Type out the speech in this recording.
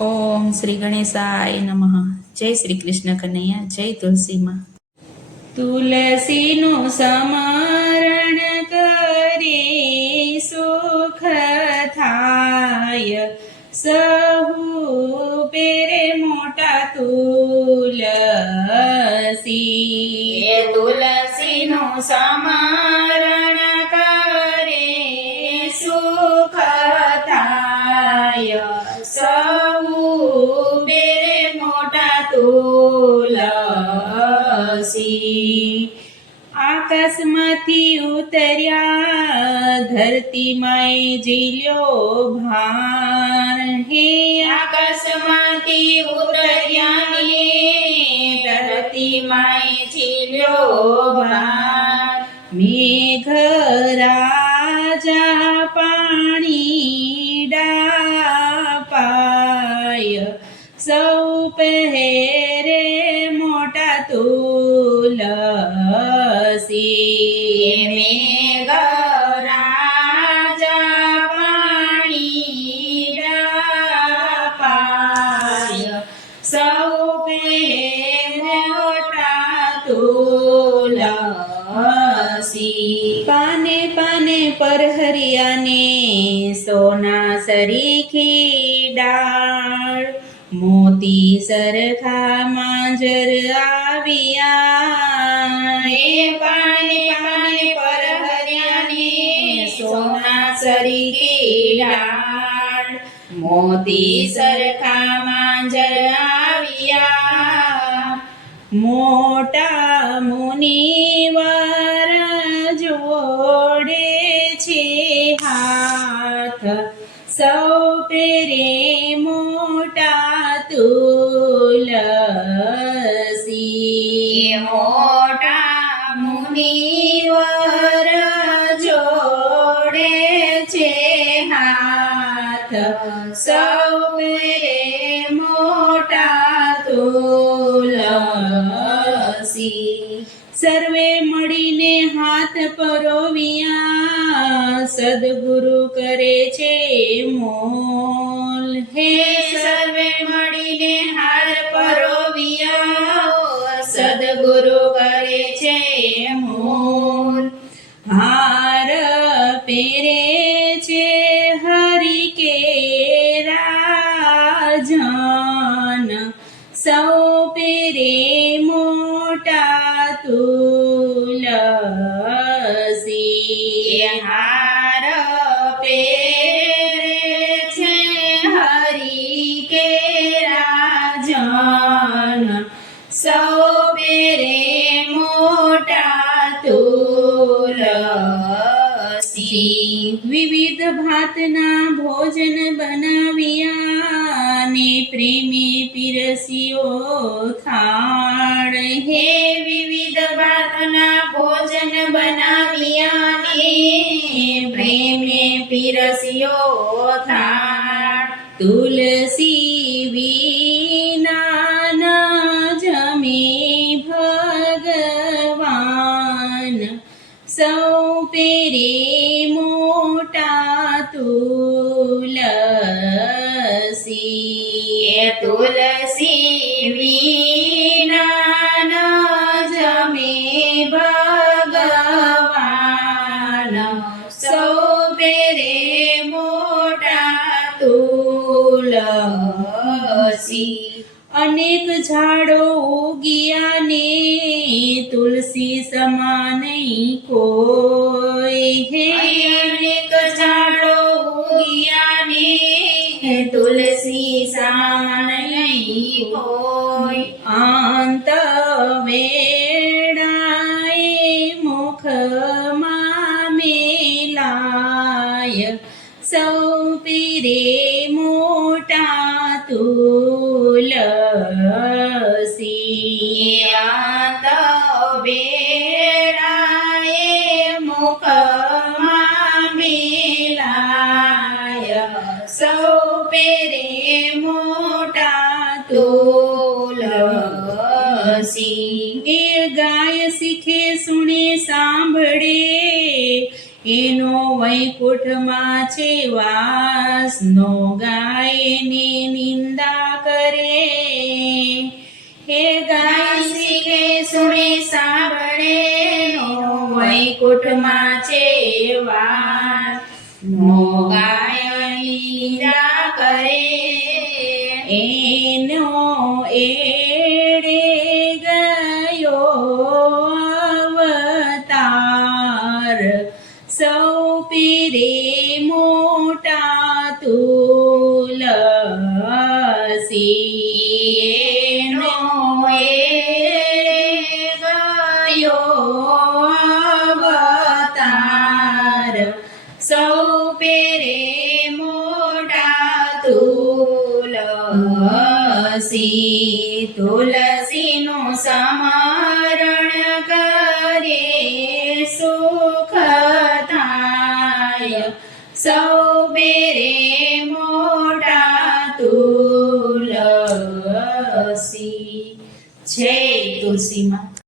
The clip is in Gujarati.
ઓમ શ્રી ગણેશાય નમઃ. જય શ્રી કૃષ્ણ કનૈયા, જય તુલસીમાં. તુલસીનું સ્મરણ કરી સુખ થાય, સહુ પેરે મોટા તુલસી. તુલસીનું સ્મરણ કરે સુખ થાય, સૌ બેરે મોટા તુલસી. આકાશમાંથી ઉતર્યા ધરતી માએ જીલ્યો ભાર, હે આકાશમાંથી ઉતર્યા ને ધરતી માએ ઝીલ્યો ભાર. મેઘ રાજા પાણી ડાપાય, સૌ પહેરે મોટા તુલસી. મેઘ રાજા પાણી ડાપાય, સૌ પહેરે મોટા તુલસી. પાને પાને પર હરિયાને સોના સરીખી ડાળ, મોતી સરખા માંજર આવ્યા, હે પાને પાને પર હરિયાને સોના સરીખી ડાળ, મોતી સરખા માંજર આવ્યા. મોટા મુનિવાર જોડે છે હાથ, સૌ પેરે મોટા તુલસી. મોટા મુનિવર જોડે છે હાથ, સૌ પેરે મોટા તુલસી. સર્વે મળીને હાથ પરોવ્યા, સદગુરુ કરે છે મોલ, હે સર્વે મળીને હાર પરોવ્યા, સદગુરુ કરે છે મોલ. હાર પેરે છે હરિ કે રાજન, સૌ પેરે મોટા તુલસી. હાર પેરે છે હરિ કે રાજન, સૌ પેરે મોટા તુલસી. વિવિધ ભાતના ભોજન બનાવ્યા ને પ્રેમે પીરસ્યો થાળ, હે વિવિધ ભાતના ભોજન બનાવ્યા ને પ્રેમે પીરસ્યો થાળ. તુલસી વિના ન જમે ભગવાન, સૌ પેરે મોટા તુલસી. તુલસી વિના ન જમે ભગવાન, સૌ પેરે મોટા તુલસી. અનેક ઝાડો ઉગ્યા ને તુલસી સમાન કોઈ, હે અનેક ઝાડો ઉગ્યા ને તુલસી સમાન નહીં કોઈ. આંત વેળાએ મુખમાં મેલાય, સૌ પીરે મોટા તુલસી. આંત વેળાએ મુખમાં મિલાય, સૌ પેરે મોટા તુલસી. એ ગાય શીખે સુણે સાંભળે, એનો વૈકુંઠમાં છે વાસ, નો ગાય એની નિંદા કરે. હે ગાય શીખે સુણે સાંભળે નો વૈકુંઠમાં છે વાસ, નો ગાયની નિંદા કરે. એનો એડે ગયો અવતાર, સૌ પીરે મોટા તુલસી. એનો ગયો અવતાર, સૌ પેરે મોટા તુલસી. તુલસીનું સ્મરણ કરે સુખ થાય, સૌ પેરે મોટા તુલસી. જય તુલસી માં.